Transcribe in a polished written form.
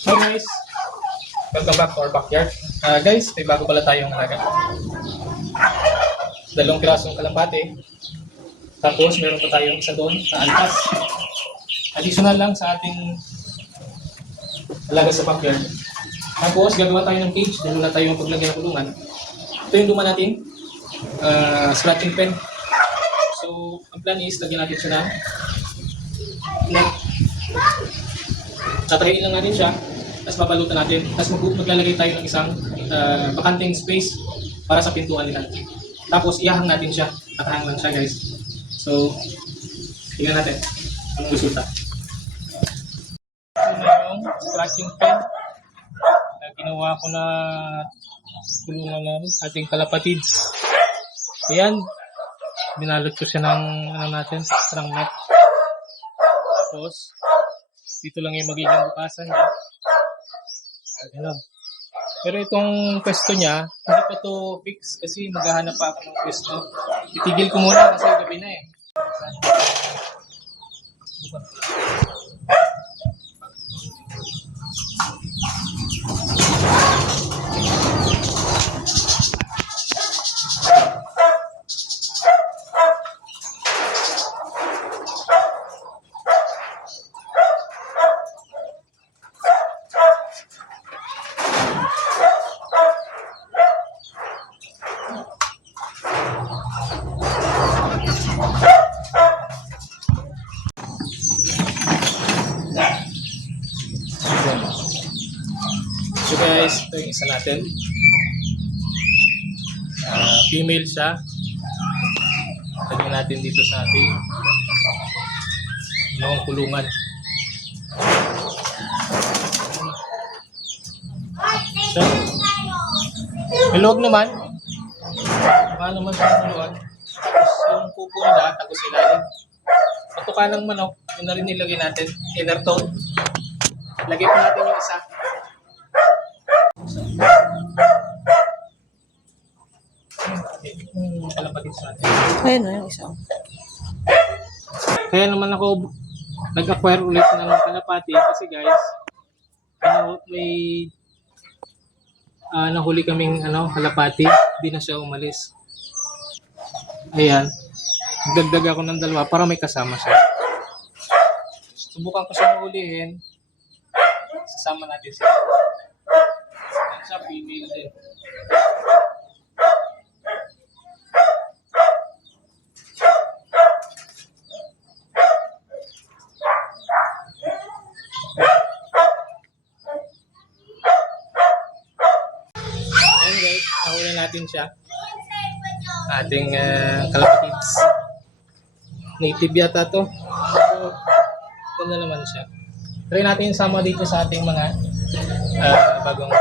So guys, welcome back to our backyard. Guys, may bago pala tayong alaga. Dalawang pirasong kalapate. Tapos meron pa tayong isa doon na alpas. Additional lang sa ating alaga sa backyard. Tapos gagawa tayo ng cage dahil wala tayong paglagay ng kulungan. Ito yung luma natin, scratching pen. So, ang plan is lagyan natin siya ng net. Tatahiin lang natin siya, tapos babalutan natin. Tapos maglalagay tayo ng isang bakanteng space para sa pintuan nila. Tapos iyahang natin siya. Nakahang lang siya guys. So, tingnan natin anong resulta. Ito na yung scratching pen na ginawa ko na tulungan ng ating kalapatids. Ayan, binalot ko siya ng strong net. Tapos, dito lang yung magiging bukasan niya. Ganun. Pero itong pwesto niya, hindi pa to fix kasi maghahanap pa ako ng pwesto. Itigil ko muna kasi gabi na eh. So guys, ito yung isa natin. Female siya. Lagyan natin dito sa ating kulungan. So, may loob naman. Baka naman sa kulungan. Tapos yung pupo nila, tapos ilalim. Patuka ng manok, yun na rin nilagay natin. Inner tone. Lagay pa natin yung isa. Kalapatid sa atin. Ayun na yung isa. Kaya naman ako nag-acquire ulit ng kalapati kasi guys, may nahuli kaming kalapati, di na siya umalis. Ayan, nagdagdag ako ng dalawa para may kasama siya. Subukan ko siyang ulihin, sasama natin siya. Yan siya, female din. Ayan guys, nahuli natin siya. Ating kalapatids. Native yata to. So, ito na naman siya. Try natin sama dito sa ating mga bagong